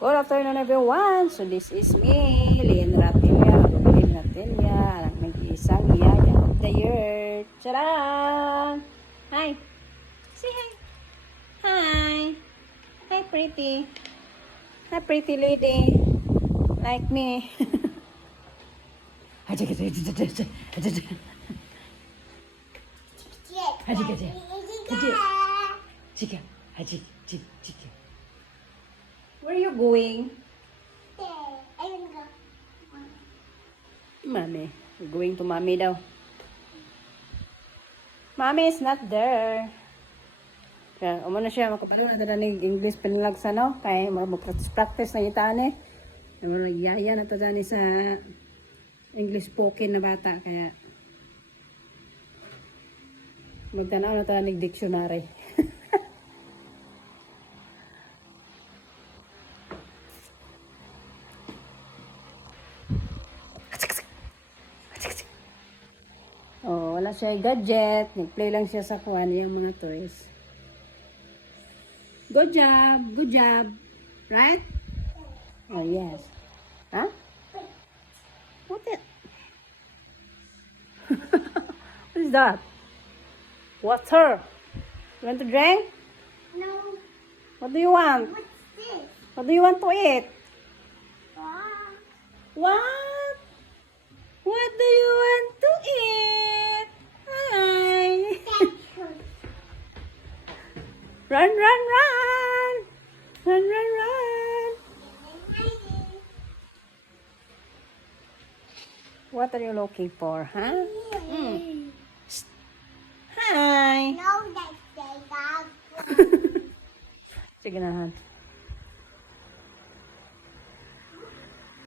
Good afternoon everyone. So this is me, Lynn Ratilia. Lynn Ratilia, ang nag-iisang iyaya of the year. Tcharam! Hi! Say hi! Hi! Hi pretty! Hi pretty lady! Like me. Haji haji haji haji haji haji haji haji haji. Where are you going? Mommy. We're going to mommy daw. Mommy is not there. Kaya, umano siya, makapalo na tada ng English pinalagsa, no? Kaya, mag-practice na itaan eh. Yaya na tada ni sa English spoken na bata. Kaya, magtanaw na tada ng dictionary. Oh, wala siya gadget. Nag-play lang siya sa kuwan yung mga toys. Good job. Good job. Right? Oh, yes. Huh? What it? What is that? Water. You want to drink? No. What do you want? What's this? What do you want to eat? Wow. What? What do you want to eat? Hi. Run, run, run. Run, run, run. What are you looking for, huh? Mm. Hi. No, that's the dog. Sige na, Han.